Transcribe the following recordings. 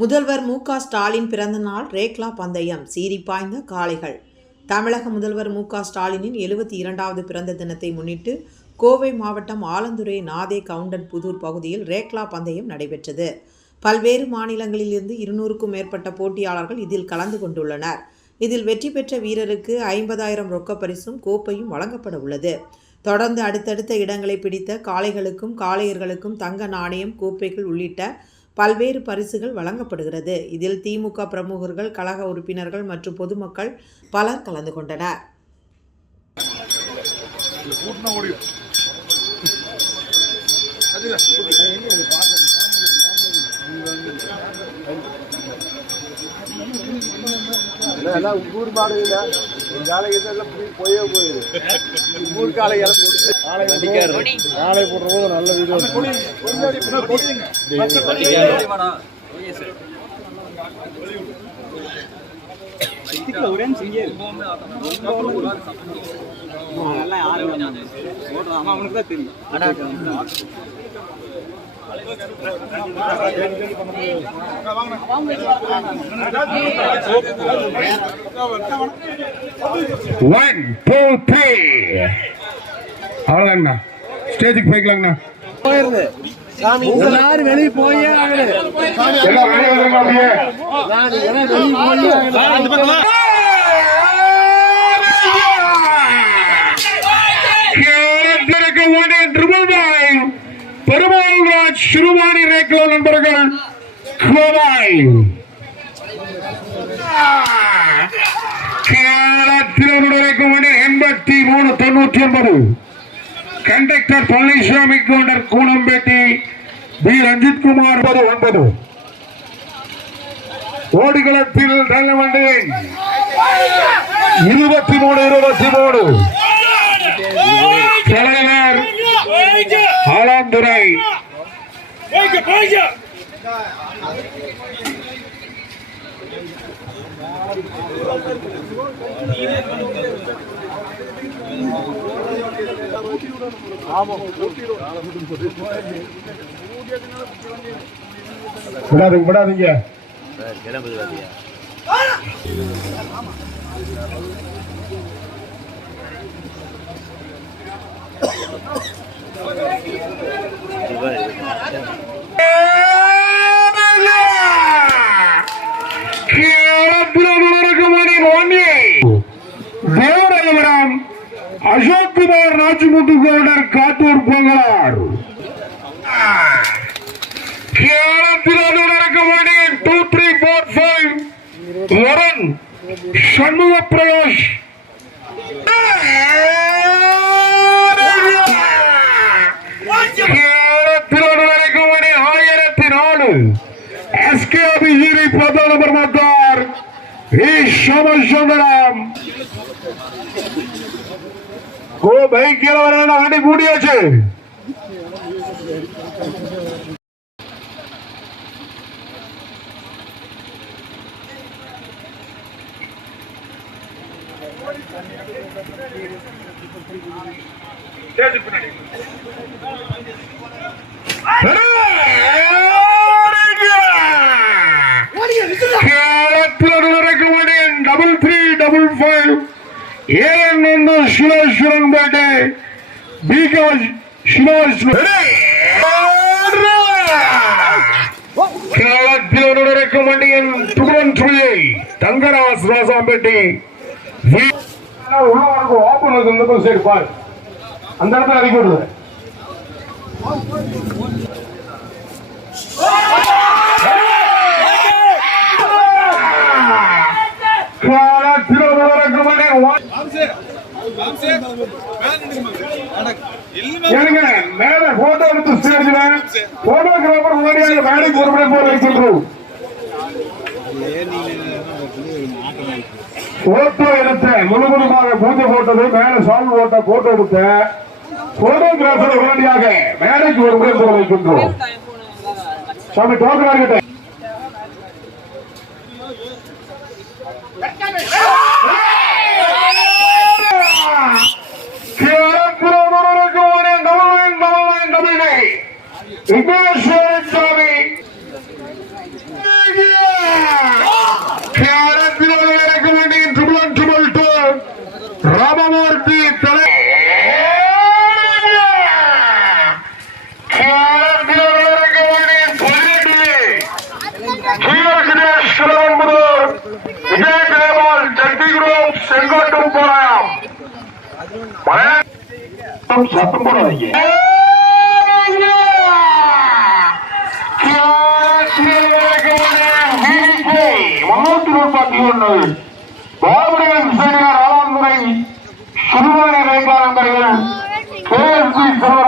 முதல்வர் மு க ஸ்டாலின் பிறந்த நாள் ரேக்லா பந்தயம் சீறி பாய்ந்த காளைகள். தமிழக முதல்வர் மு க ஸ்டாலினின் எழுபத்தி இரண்டாவது பிறந்த தினத்தை முன்னிட்டு கோவை மாவட்டம் ஆலந்துறை நாதே கவுண்டன் புதூர் பகுதியில் ரேக்லா பந்தயம் நடைபெற்றது. பல்வேறு மாநிலங்களிலிருந்து இருநூறுக்கும் மேற்பட்ட போட்டியாளர்கள் இதில் கலந்து கொண்டுள்ளனர். இதில் வெற்றி பெற்ற வீரருக்கு ஐம்பதாயிரம் ரொக்க பரிசும் கோப்பையும் வழங்கப்பட உள்ளது. தொடர்ந்து அடுத்தடுத்த இடங்களை பிடித்த காளைகளுக்கும் காளையர்களுக்கும் தங்க நாணயம் கோப்பைகள் உள்ளிட்ட பல்வேறு பரிசுகள் வழங்கப்படுகிறது. இதில் திமுக பிரமுகர்கள் கழக உறுப்பினர்கள் மற்றும் பொதுமக்கள் பலர் கலந்து கொண்டனர். ஊர் மாடுங்க ஆளுங்க எல்லாம் போய் போயே போயிரு. ஊர் காலை எல்லாம் போட்டு நாளை போடுற போது நல்ல வீடியோ ஒன் டூ த்ரீ அவ்வளோதாங்கண்ணா ஸ்டேஜுக்கு போய்க்கலாங்கண்ணா. எல்லாரும் வெளியே போயே ஆகுது சிறுவாணி ரேக்லோ நண்பர்கள் கோவாய் எண்பத்தி மூணு தொண்ணூற்றி ஒன்பது. கண்டக்டர் பழனிசாமி கவுண்டர் கூனம்பேட்டி பி ரஞ்சித் குமார் ஒன்பது ஒன்பது. ஓடுகளத்தில் நல்ல வண்டி. இருபத்தி மூணு இருபத்தி மூணு. தலைவர் ஆலாந்துறை விடாதீங்க விடாதீங்க. தேவரகவரம் ಅಶೋಕ್ ಕುಮಾರ್ ರಾಜಮುದ್ದುಗೌಡರ್ ಕಾತೂರ್ ಬೋಗಳಾರ್ ಕೇಳತ್ತಿರ ನೋಡರ kabaddi two three four five weren't Shanmuga Prakash ಕೇಳತ್ತಿರ ನೋಡರ ಕಬಡ್ಡಿ ಹಾಯರತ್ತಿನಾಳು ಎಸ್ ಕೆ ಅಭಿಜಿರಿ ಪ್ರಧಾನ ಬರ್ಮಾತಾರ್ ಈ ಶ್ಯಾಮ ಸುಂದರಾಮ್ ஓ பைக் கீழே வர வண்டி கூடியாச்சு டபுள் த்ரீ டபுள் ஃபைவ் ஏழு శ్రీశ్వరం పేటే బీకే శ్రీశ్వరం களத்தில் நடக்கும் வண்டியின் துருவன் துளியை தங்கராஜ் ராசாம்பேட்டி உள்ள இருக்கும் ஓப்பன் இந்த சைடு பாரு அந்த இடத்துல அடிக்கி விடுது ஏனுங்க மேல போட்டோ எடுத்து ஸ்டேஜ்ல போட்டோகிராஃபர் முன்னாடியாக மேடைக்கு ஒரு முறை போல சொல்றோம். போட்டோ எடுத்த முழுவதுமாக பூஜை போட்டது மேல சாமி போட்ட போட்டோ எடுத்த போட்டோகிராஃபர் உடனடியாக மேடைக்கு ஒரு முறை போல வைக்கின்றோம். சாமி டோக்கன் கிட்ட செங்கோட்டும் போராயம் சத்தம் போடாதீங்க முன்னூத்தி முப்பத்தி ஒன்று பாபுடன் சேனியார் ஆளாந்துறை சிறுவனை வேங்காளம்பர்கள் K S P Sivaraj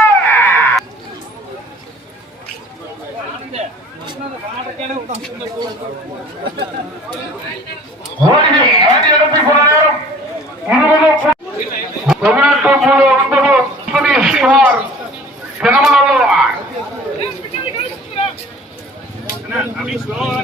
Please, Lord.